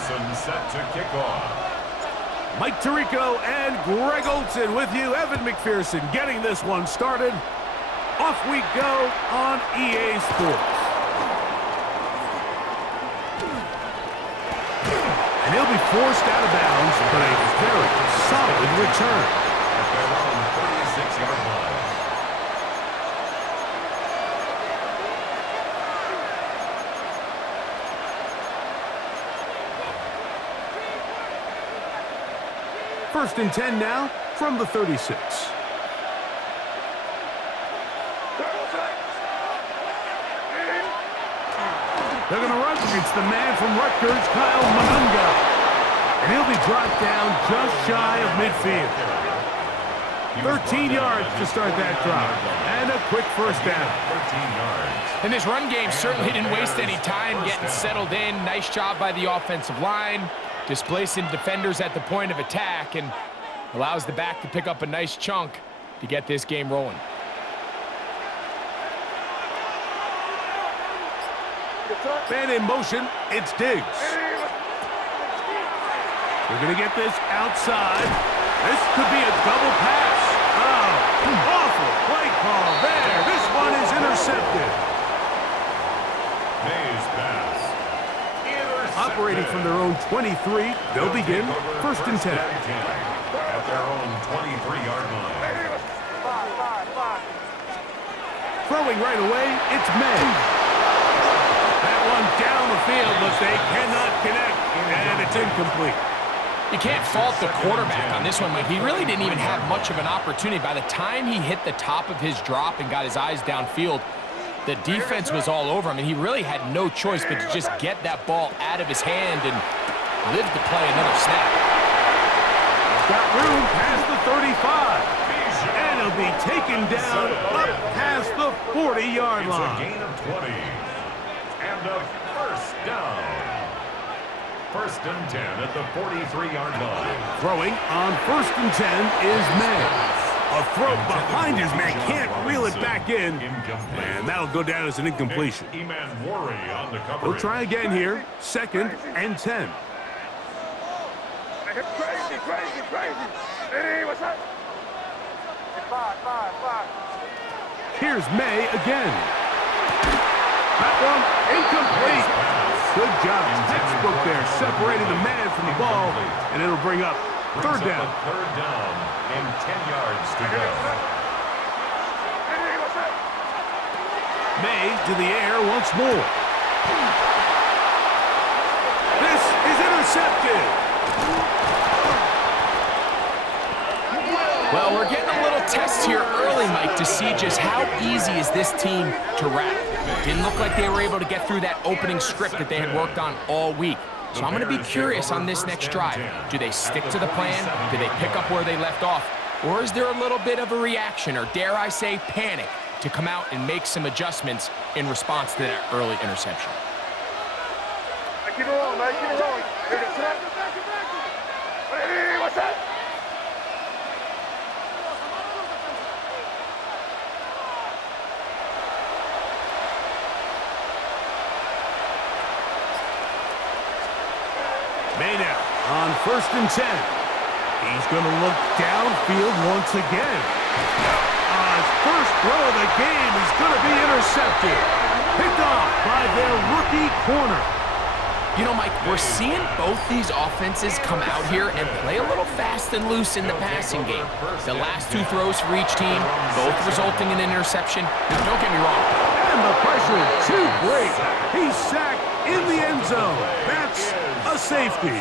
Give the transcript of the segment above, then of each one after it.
person set to kick off. Mike Tirico and Greg Olson with you. Evan McPherson getting this one started. Off we go on EA Sports. And he'll be forced out of bounds, but a very solid return. At their own 36-yard line. First and 10 now from the 36. They're going to run. It's the man from Rutgers, Kyle Manunga. And he'll be brought down just shy of midfield. 13 yards to start that drive. And a quick first down. 13 yards. And this run game certainly didn't waste any time getting settled in. Nice job by the offensive line, displacing defenders at the point of attack, and allows the back to pick up a nice chunk to get this game rolling. Man in motion, it's Diggs. We're going to get this outside. This could be a double pass. Oh, awful play call there. This one is intercepted. May's pass. Intercepted. Operating from their own 23, they'll begin first and 10. At their own 23-yard line. Throwing right away, it's May. That one down the field, but they cannot connect, and it's incomplete. You can't fault the quarterback on this one, Mike. He really didn't even have much of an opportunity. By the time he hit the top of his drop and got his eyes downfield, the defense was all over him, and he really had no choice but to just get that ball out of his hand and live to play another snap. Got room past the 35, and he'll be taken down up past the 40-yard line. It's a gain of 20. And a first down. First and 10 at the 43-yard line. Throwing on first and 10 is May. A throw behind his man, can't reel it back in. And that'll go down as an incompletion. On the coverage. We'll try again here. Second and 10. Crazy. Hey, what's up? Five. Here's May again. That one incomplete. Good job, textbook there, separating the man from the ball, and it'll bring up third down. Third down and 10 yards to go. May to the air once more. This is intercepted. Well, we're getting a little test here early, Mike, to see just how easy is this team to wrap. Didn't look like they were able to get through that opening script that they had worked on all week. So I'm going to be curious on this next drive. Do they stick to the plan? Do they pick up where they left off? Or is there a little bit of a reaction, or dare I say panic, to come out and make some adjustments in response to that early interception? Keep it rolling, man. Keep it rolling. Hey, what's up? May now on first and 10. He's going to look downfield once again. His first throw of the game is going to be intercepted. Picked off by their rookie corner. You know, Mike, we're seeing both these offenses come out here and play a little fast and loose in the passing game. The last two throws for each team, both resulting in an interception. Now, don't get me wrong. And the pressure too great. He's sacked in the end zone. That's a safety.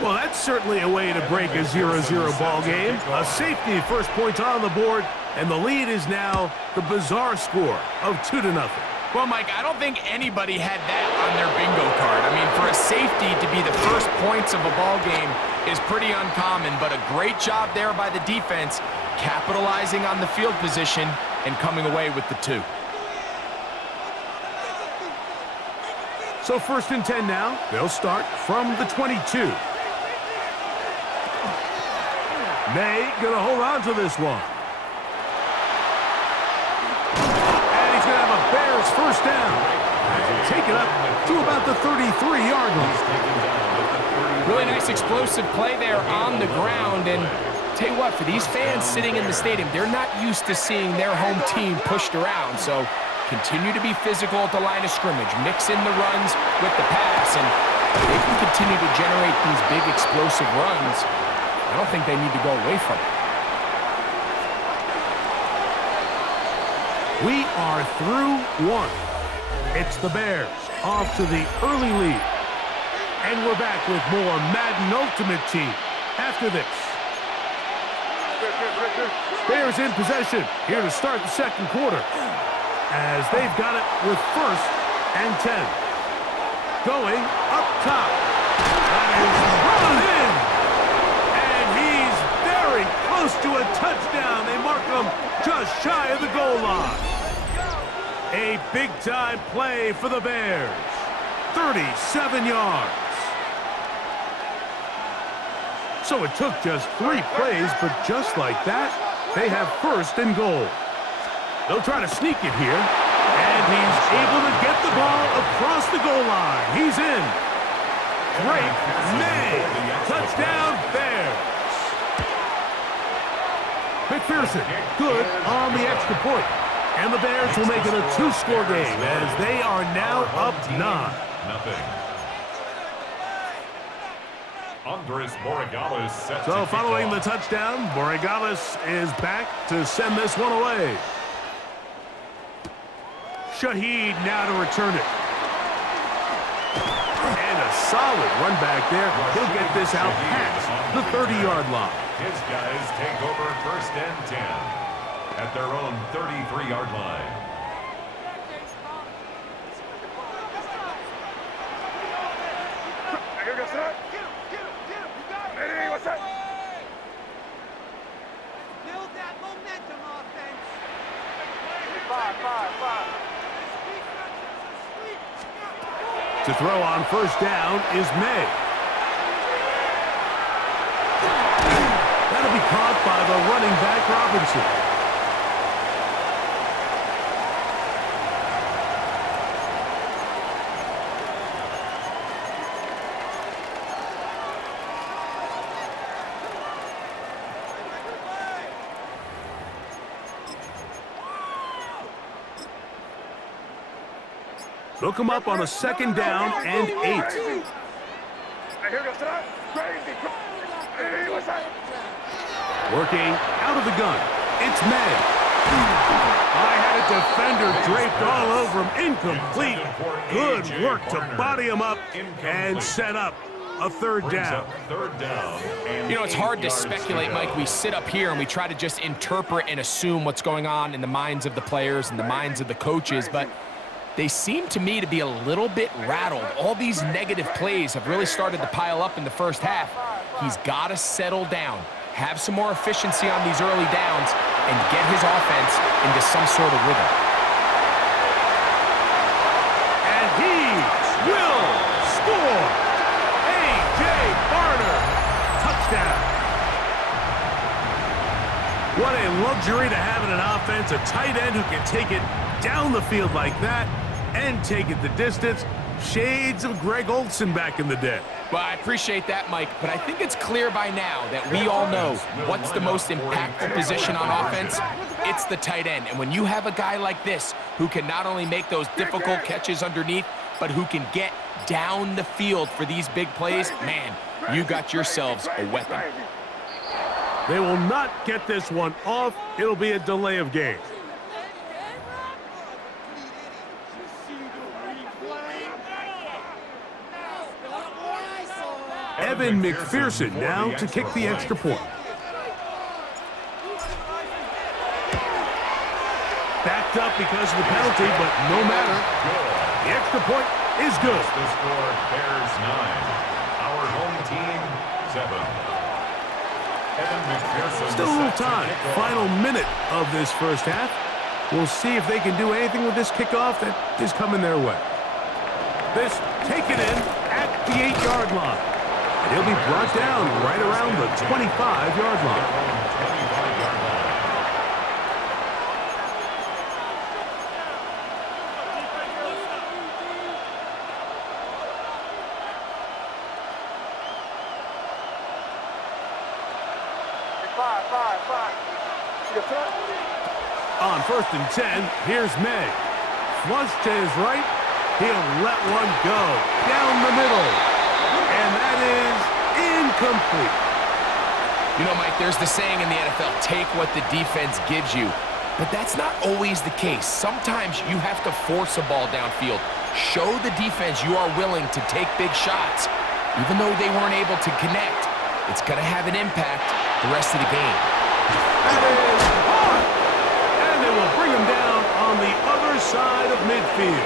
Well, that's certainly a way to break a 0-0 ball game. A safety, first points on the board, and the lead is now the bizarre score of 2-0. Well, Mike, I don't think anybody had that on their bingo card. I mean, for a safety to be the first points of a ball game is pretty uncommon, but a great job there by the defense, capitalizing on the field position and coming away with the 2. So first and 10 now. They'll start from the 22. May gonna hold on to this one. And he's gonna have a Bears first down. as he'll take it up to about the 33-yard line. Really nice explosive play there on the ground. And tell you what, for these fans sitting in the stadium, they're not used to seeing their home team pushed around. So continue to be physical at the line of scrimmage. Mix in the runs with the pass, and they can continue to generate these big explosive runs. I don't think they need to go away from it. We are through one. It's the Bears off to the early lead. And we're back with more Madden Ultimate Team after this. Bears in possession here to start the second quarter, as they've got it with 1st and 10. Going up top. That is run in. And he's very close to a touchdown. They mark him just shy of the goal line. A big-time play for the Bears. 37 yards. So it took just 3 plays, but just like that, they have 1st and goal. They'll try to sneak it here, and he's able to get the ball across the goal line. He's in. Drake May. Touchdown, Bears. McPherson, good on the extra point. And the Bears will make it a 2-score game as they are now up 9. So following the touchdown, Borregales is back to send this one away. Shaheed now to return it. And a solid run back there. He'll get this out past the 30-yard line. His guys take over 1st and 10 at their own 33-yard line. Build that momentum offense. 5. To throw on 1st down is May. That'll be caught by the running back Robinson. They'll come up on a 2nd down and 8. Working out of the gun, it's May. I had a defender draped all over him. Incomplete. Good work to body him up and set up a 3rd down. You know, it's hard to speculate, Mike. We sit up here and we try to just interpret and assume what's going on in the minds of the players and the minds of the coaches, but they seem to me to be a little bit rattled. All these negative plays have really started to pile up in the first half. He's got to settle down, have some more efficiency on these early downs, and get his offense into some sort of rhythm. And he will score. A.J. Barner, touchdown. What a luxury to have in an offense, a tight end who can take it down the field like that and take it the distance. Shades of Greg Olsen back in the day. Well, I appreciate that, Mike, but I think it's clear by now that we all know what's the most impactful position on offense. It's the tight end. And when you have a guy like this who can not only make those difficult catches underneath, but who can get down the field for these big plays, man, you got yourselves a weapon. They will not get this one off. It'll be a delay of game. Evan McPherson now to kick the extra point. Backed up because of the penalty, but no matter. The extra point is good. The score, Bears 9. Our home team 7. Evan McPherson. Still a little time. Final minute of this first half. We'll see if they can do anything with this kickoff that is coming their way. This taken in at the 8-yard line. And he'll be brought down right around the 25-yard line. Five. You front? On 1st and 10, here's May. Flush to his right. He'll let one go down the middle. And that is incomplete. You know, Mike, there's the saying in the NFL, take what the defense gives you. But that's not always the case. Sometimes you have to force a ball downfield. Show the defense you are willing to take big shots. Even though they weren't able to connect, it's going to have an impact the rest of the game. That is hard. And they will bring him down on the other side of midfield.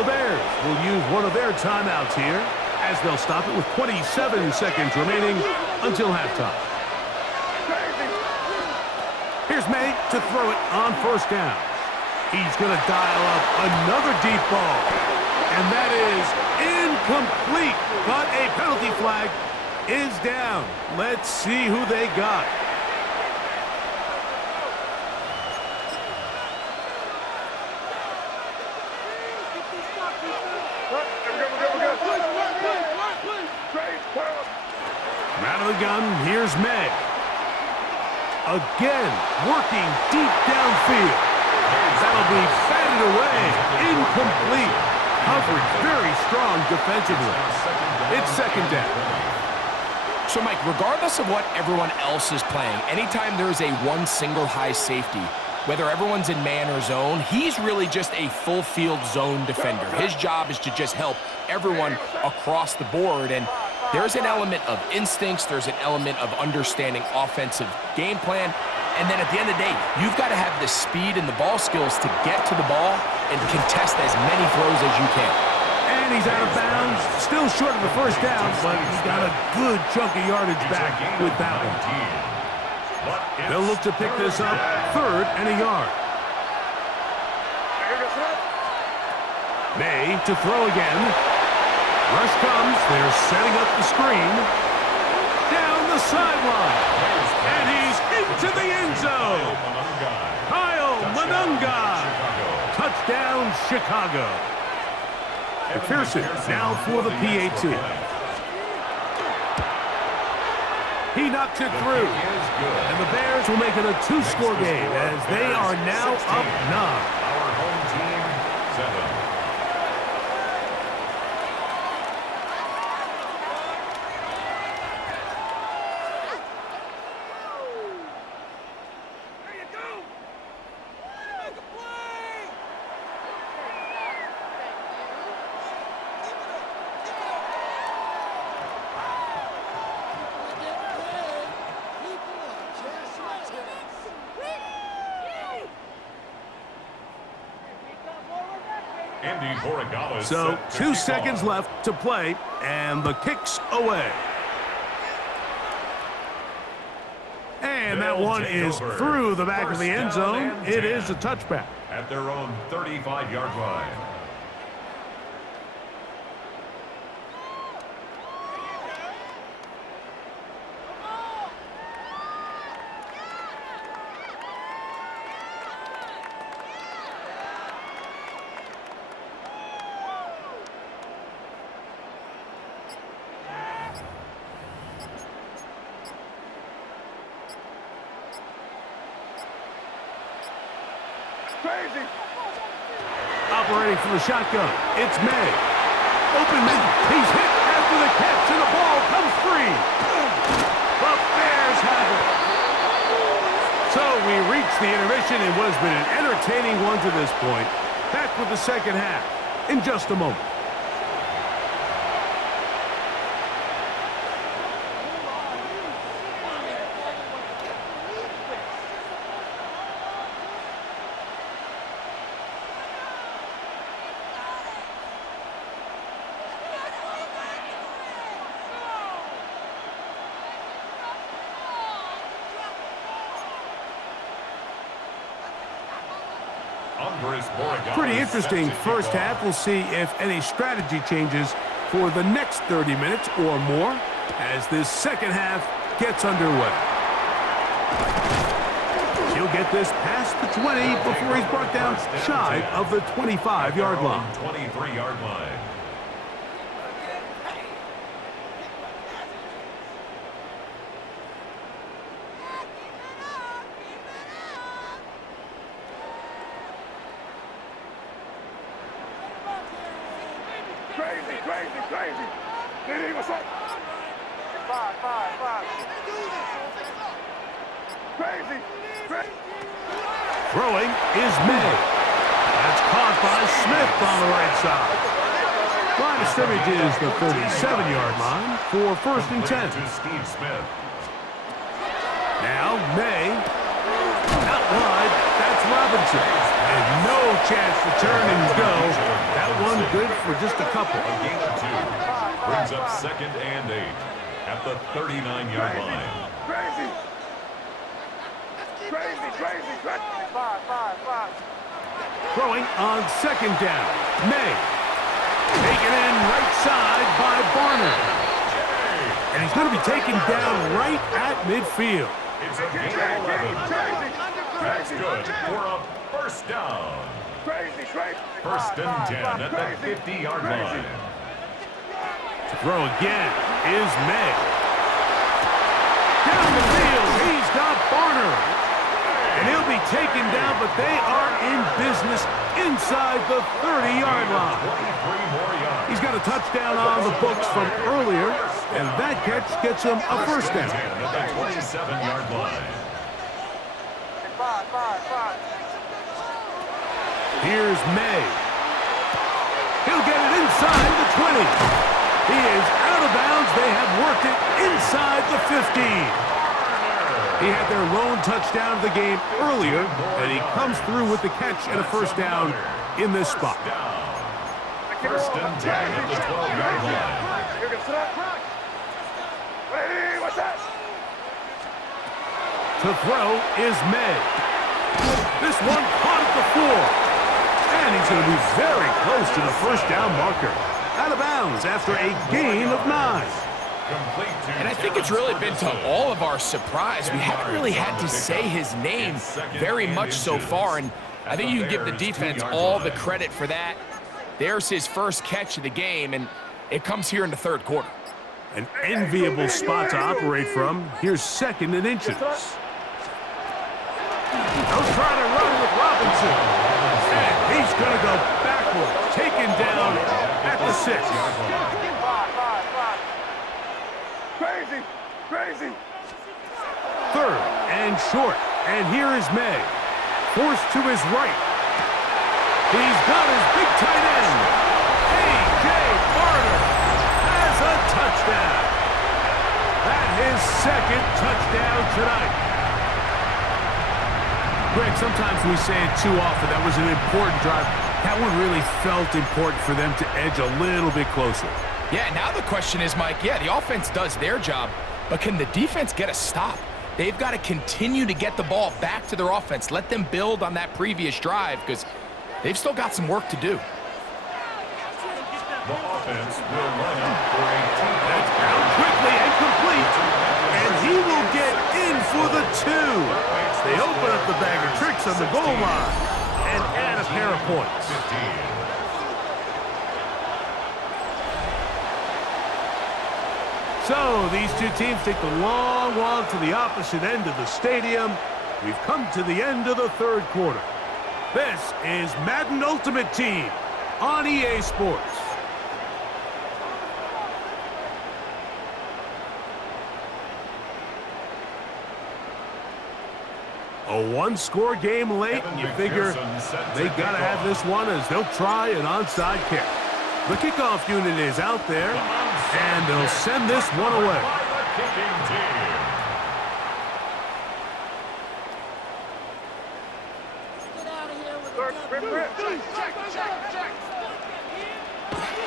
The Bears will use one of their timeouts here as they'll stop it with 27 seconds remaining until halftime. Here's May to throw it on 1st down. He's going to dial up another deep ball. And that is incomplete. But a penalty flag is down. Let's see who they got. Out of the gun, here's May. Again, working deep downfield. That'll be batted away. Incomplete. Coverage very strong defensively. It's 2nd down. So, Mike, regardless of what everyone else is playing, anytime there's a one single high safety, whether everyone's in man or zone, he's really just a full field zone defender. His job is to just help everyone across the board. And there's an element of instincts, there's an element of understanding offensive game plan, and then at the end of the day, you've got to have the speed and the ball skills to get to the ball and contest as many throws as you can. And he's out of bounds, still short of the 1st down, but he's got a good chunk of yardage back with that one. They'll look to pick this up 3rd and a yard. May to throw again. Rush comes. They're setting up the screen. Down the sideline. And he's into the end zone. Kyle Manunga. Touchdown, Chicago. McPherson now for the PAT. He knocks it through. And the Bears will make it a 2-score game as they are now up 9. Our home team, 7. So 2 seconds left to play, and the kick's away. And that one is through the back of the end zone. It is a touchback. At their own 35-yard line. Operating from the shotgun, it's May. Open man, he's hit after the catch, and the ball comes free. The Bears have it. So we reach the intermission in what has been an entertaining one to this point. Back with the 2nd half in just a moment. Pretty interesting 1st half. We'll see if any strategy changes for the next 30 minutes or more as this 2nd half gets underway. He'll get this past the 20 before he's brought down shy of the 25-yard line. 23-yard line. Crazy, crazy, crazy. What's up? Five. Crazy. Throwing is May. That's caught by Smith on the right side. Line of scrimmage is the 37-yard line for 1st and 10. To Steve Smith. Now May. Out wide. That's Robinson. And no chance to turn and go. That one good for just a couple. A gain of 2. Brings up 2nd and 8 at the 39-yard line. Crazy. Five. Throwing on 2nd down. May. Taken in right side by Barner. And he's going to be taken down right at midfield. It's a gain of 11. That's good for a 1st down. Crazy. 1st and 10 at the 50-yard line. To throw again is May. Down the field, he's got Barner. And he'll be taken down, but they are in business inside the 30-yard line. 23 more yards. He's got a touchdown on the books from earlier, and that catch gets him a 1st down. At the 27-yard line. Five. Here's May. He'll get it inside the 20. He is out of bounds. They have worked it inside the 15. He had their lone touchdown of the game earlier, and he comes through with the catch and a 1st down in this spot. 1st and 10 at the 12-yard line. Hey, what's that? To throw is May. This one caught at the 4. And he's going to be very close to the 1st down marker. Out of bounds after a gain of 9. And I think it's really been to all of our surprise. We haven't really had to say his name very much so far, and I think you can give the defense all the credit for that. There's his 1st catch of the game, and it comes here in the 3rd quarter. An enviable spot to operate from. Here's 2nd and inches. They'll try to run with Robinson. And he's going to go backwards, taken down at the 6. Crazy. 3rd and short. And here is May. Forced to his right. He's got his big tight end. A.J. Barner has a touchdown. That's his 2nd touchdown tonight. Greg, sometimes we say it too often. That was an important drive. That one really felt important for them to edge a little bit closer. Yeah, now the question is, Mike, the offense does their job, but can the defense get a stop? They've got to continue to get the ball back to their offense. Let them build on that previous drive because they've still got some work to do. The offense will line up for a team. That's out quickly and complete. And he will get in for the 2. They open up the bag of tricks on the goal line and add a pair of points. 15. So these two teams take the long walk to the opposite end of the stadium. We've come to the end of the 3rd quarter. This is Madden Ultimate Team on EA Sports. A one-score game late, and you figure they got to have this one as they'll try an onside kick. The kickoff unit is out there, and they'll send this one away.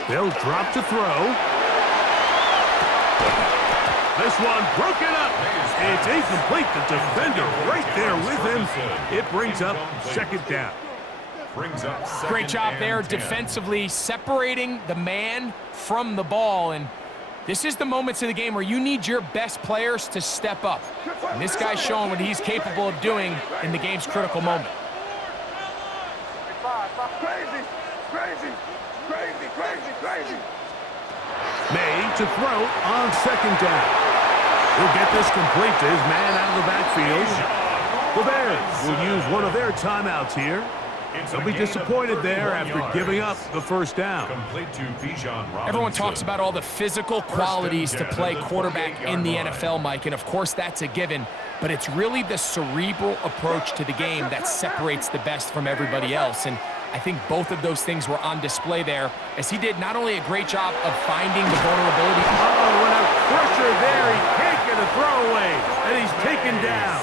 They'll drop to throw. This one broken up. It's incomplete. The defender right there with him. It brings up 2nd down. Great job there defensively, separating the man from the ball. And this is the moments of the game where you need your best players to step up. And this guy's showing what he's capable of doing in the game's critical moment. Crazy. May to throw on 2nd down. He'll get this complete to his man out of the backfield. The Bears will use one of their timeouts here. They'll be disappointed there after giving up the first down. Complete to Bijan Robinson. Everyone talks about all the physical qualities to play quarterback in the NFL, Mike, and of course that's a given, but it's really the cerebral approach to the game that separates the best from everybody else, and I think both of those things were on display there, as he did not only a great job of finding the vulnerability. Oh, what a pressure there. He can't get a throwaway, and he's taken down.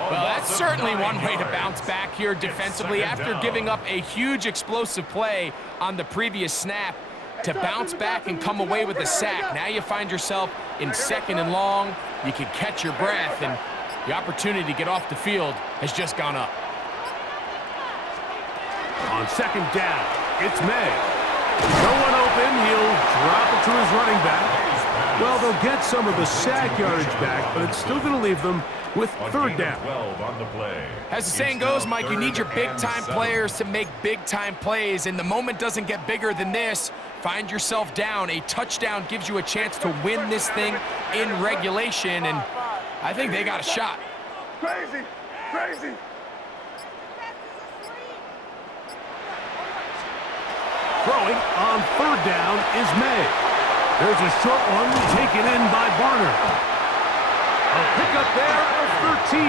Well, that's certainly one way to bounce back here defensively after giving up a huge explosive play on the previous snap. To bounce back and come away with a sack. Now you find yourself in 2nd and long. You can catch your breath, and the opportunity to get off the field has just gone up. On 2nd down, it's May. No one open. He'll drop it to his running back. Well, they'll get some of the sack yardage back, but it's still going to leave them with 3rd down. 12 on the play. As the saying goes, Mike, you need your big-time players to make big-time plays, and the moment doesn't get bigger than this. Find yourself down. A touchdown gives you a chance to win this thing in regulation, and I think they got a shot. Crazy, crazy. Throwing on 3rd down is May. There's a short one taken in by Barner. A pickup there of 13.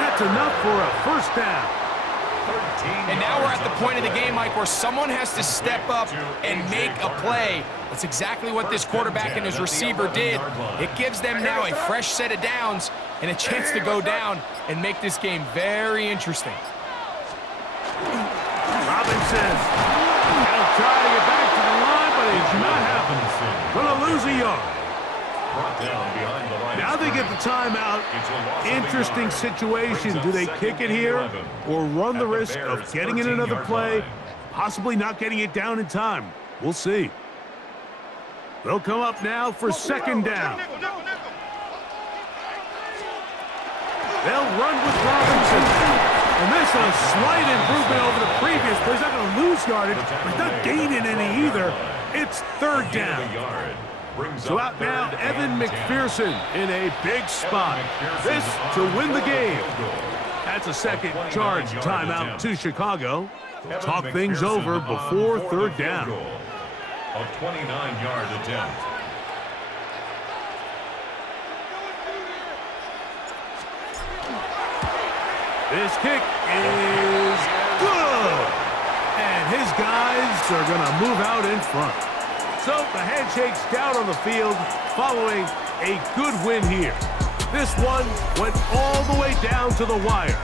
That's enough for a 1st down. And now we're at the point of the game, Mike, where someone has to step up and make a play. That's exactly what this quarterback and his receiver did. It gives them now a fresh set of downs and a chance to go down and make this game very interesting. Robinson. He'll try to get back to the line, but it's not happening. Gonna lose a yard. Now they get the timeout. Interesting situation. Do they kick it here or run the risk of getting in another play, possibly not getting it down in time? We'll see. They'll come up now for 2nd down. They'll run with Robinson. And this is a slight improvement over the previous play. He's not going to lose yardage, but he's not gaining any either. It's 3rd down. So out now, Evan McPherson in a big spot. This to win the game. That's a second charge timeout to Chicago. They'll talk things over before 3rd down. A 29-yard attempt. This kick is good. And his guys are going to move out in front. So the handshake's down on the field following a good win here. This one went all the way down to the wire.